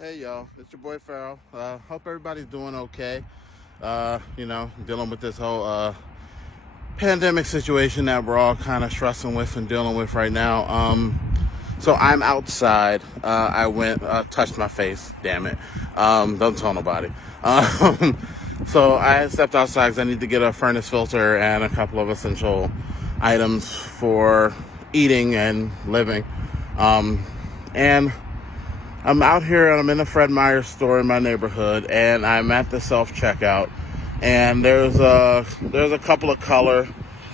Hey y'all, it's your boy Farrell. Hope everybody's doing okay. Dealing with this whole pandemic situation that we're all kind of stressing with and dealing with right now. So I'm outside. I went, touched my face. Damn it! Don't tell nobody. So I stepped outside because I need to get a furnace filter and a couple of essential items for eating and living. And I'm out here and I'm in a Fred Meyer store in my neighborhood, and I'm at the self-checkout, and there's a couple of color.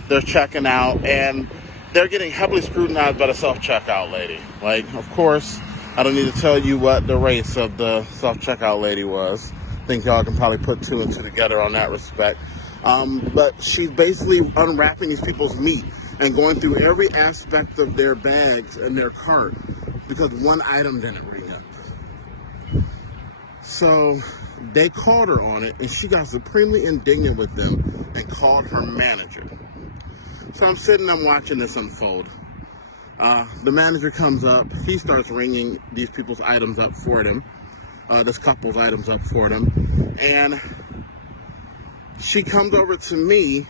They're checking out, and they're getting heavily scrutinized by the self-checkout lady. Like, of course, I don't need to tell you what the race of the self-checkout lady was. I think y'all can probably put two and two together on that respect. But she's basically unwrapping these people's meat and going through every aspect of their bags and their cart because one item didn't ring up. So they called her on it, and she got supremely indignant with them and called her manager. So I'm sitting, I'm watching this unfold. The manager comes up, he starts ringing these people's items up for them, this couple's items up for them, and she comes over to me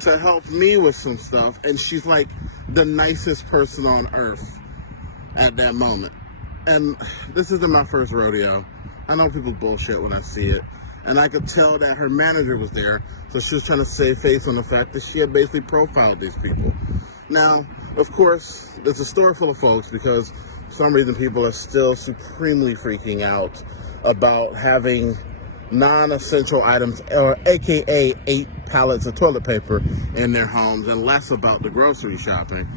to help me with some stuff, and she's like the nicest person on earth at that moment. And this isn't my first rodeo. I know people bullshit when I see it. And I could tell that her manager was there, so she was trying to save face on the fact that she had basically profiled these people. Now, of course, there's a store full of folks because for some reason people are still supremely freaking out about having non-essential items, or AKA 8 pallets of toilet paper in their homes, and less about the grocery shopping.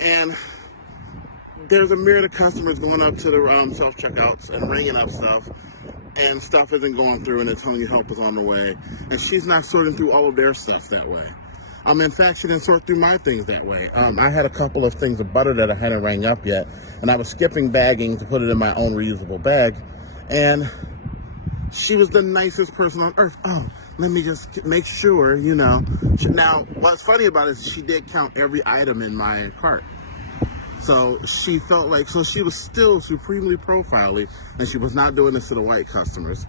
And there's a myriad of customers going up to the self-checkouts and ringing up stuff, and stuff isn't going through, and they're telling you help is on the way. And she's not sorting through all of their stuff that way. In fact, she didn't sort through my things that way. I had a couple of things of butter that I hadn't rang up yet, and I was skipping bagging to put it in my own reusable bag. And she was the nicest person on earth. Oh, let me just make sure, Now, what's funny about it is she did count every item in my cart. So she felt like, so she was still supremely profiling, and she was not doing this to the white customers.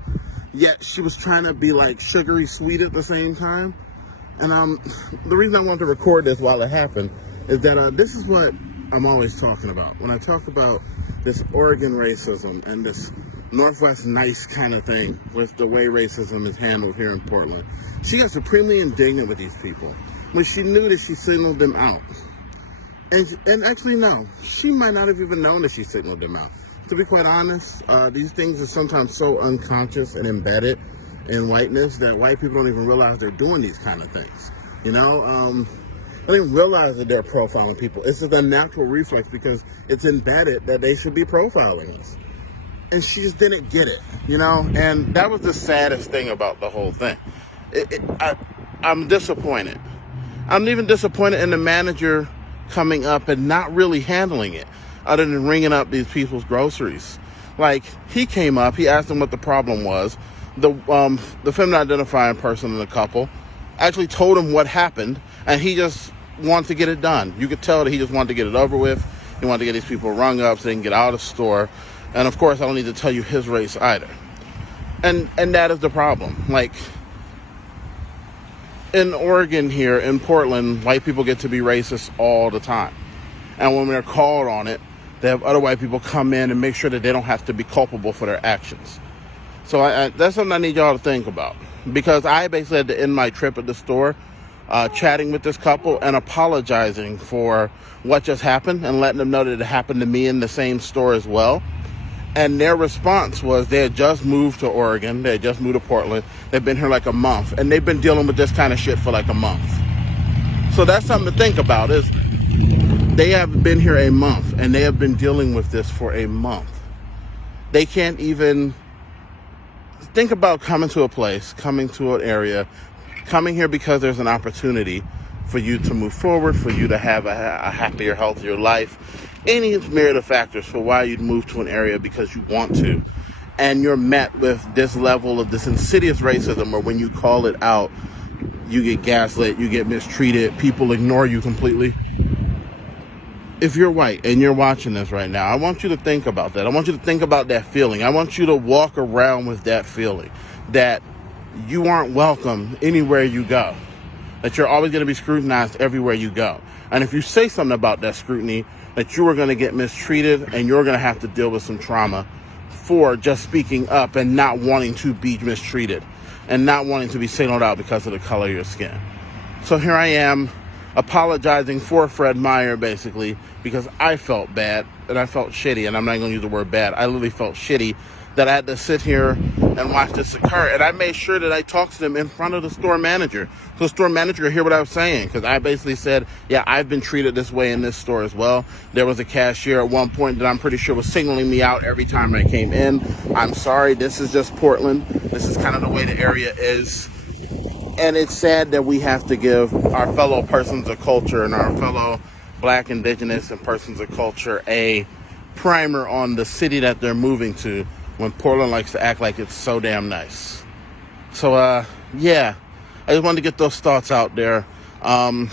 Yet she was trying to be like sugary sweet at the same time. And the reason I wanted to record this while it happened is that this is what I'm always talking about. When I talk about this Oregon racism and this Northwest nice kind of thing with the way racism is handled here in Portland, she got supremely indignant with these people when she knew that she signaled them out. And actually, no, she might not have even known that she signaled them out. To be quite honest, these things are sometimes so unconscious and embedded in whiteness that white people don't even realize they're doing these kind of things. They don't even realize that they're profiling people. It's just a natural reflex because it's embedded that they should be profiling us. And she just didn't get it, And that was the saddest thing about the whole thing. I'm disappointed. I'm even disappointed in the manager coming up and not really handling it other than ringing up these people's groceries. Like, he came up, he asked them what the problem was. The feminine identifying person in the couple actually told him what happened, and he just wanted to get it done. You could tell that he just wanted to get it over with. He wanted to get these people rung up so they can get out of the store. And of course, I don't need to tell you his race either. And that is the problem. Like, in Oregon here, in Portland, white people get to be racist all the time. And when they're called on it, they have other white people come in and make sure that they don't have to be culpable for their actions. So that's something I need y'all to think about. Because I basically had to end my trip at the store chatting with this couple and apologizing for what just happened and letting them know that it happened to me in the same store as well. And their response was they had just moved to Oregon. They had just moved to Portland. They've been here like a month. And they've been dealing with this kind of shit for like a month. So that's something to think about. Is they have been here a month. And they have been dealing with this for a month. They can't even think about coming to a place, coming to an area, coming here because there's an opportunity for you to move forward, for you to have a happier, healthier life. Any myriad of factors for why you'd move to an area because you want to. And you're met with this level of this insidious racism where when you call it out, you get gaslit, you get mistreated, people ignore you completely. if you're white and you're watching this right now, I want you to think about that. I want you to think about that feeling. I want you to walk around with that feeling that you aren't welcome anywhere you go, that you're always going to be scrutinized everywhere you go. And if you say something about that scrutiny, that you are going to get mistreated and you're going to have to deal with some trauma for just speaking up and not wanting to be mistreated and not wanting to be singled out because of the color of your skin. So here I am apologizing for Fred Meyer, basically, because I felt bad and I felt shitty, and I'm not going to use the word bad. I literally felt shitty that I had to sit here and watch this occur. And I made sure that I talked to them in front of the store manager, so the store manager could hear what I was saying, because I basically said, yeah, I've been treated this way in this store as well. There was a cashier at one point that I'm pretty sure was signaling me out every time I came in. I'm sorry, this is just Portland. This is kind of the way the area is. And it's sad that we have to give our fellow persons of culture and our fellow Black, Indigenous, and persons of culture a primer on the city that they're moving to when Portland likes to act like it's so damn nice. So, yeah, I just wanted to get those thoughts out there.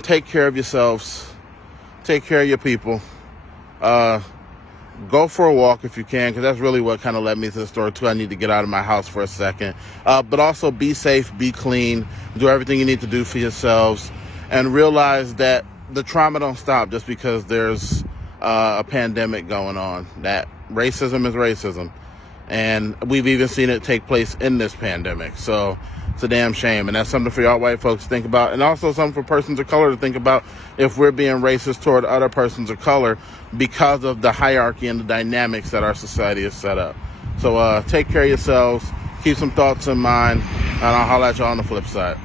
Take care of yourselves. Take care of your people. Go for a walk if you can, because that's really what kind of led me to the store too. I need to get out of my house for a second. But also be safe, be clean, do everything you need to do for yourselves, and realize that the trauma don't stop just because there's a pandemic going on. That racism is racism. And we've even seen it take place in this pandemic. So it's a damn shame. And that's something for y'all white folks to think about. And also something for persons of color to think about if we're being racist toward other persons of color because of the hierarchy and the dynamics that our society is set up. So take care of yourselves. Keep some thoughts in mind. And I'll holler at y'all on the flip side.